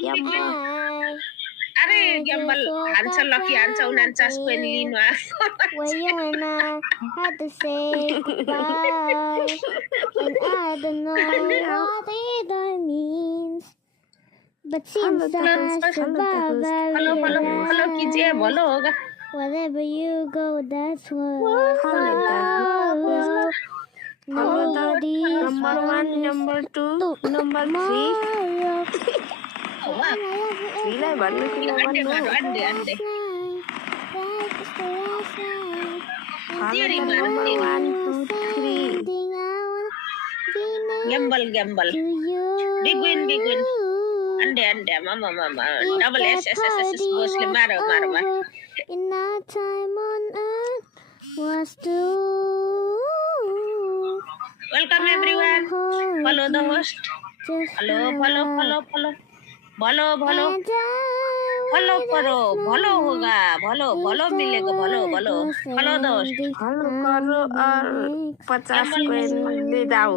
Gamble. Are gamble answer lucky answer unansas penlin wa. Where you and I had to say goodbye, and I don't know what it means. But since I survive, I Hello कीजिए realize बोलो होगा. wherever you go, that's where I follow. Nobody's Number 1, number 2, number 3. Three भन्नु कि Ande नभन्नु? maru ande. Theory maru Number theory. 1, 2, 3. Gamble. Big win. Ande mama. Double S mostly maru. In our time on earth was too. Welcome everyone. Follow the host. Hello. Follow. Follow करो. Follow होगा. Follow मिलेगा. Follow. Follow the host. Follow करो और 50 coin ले जाओ.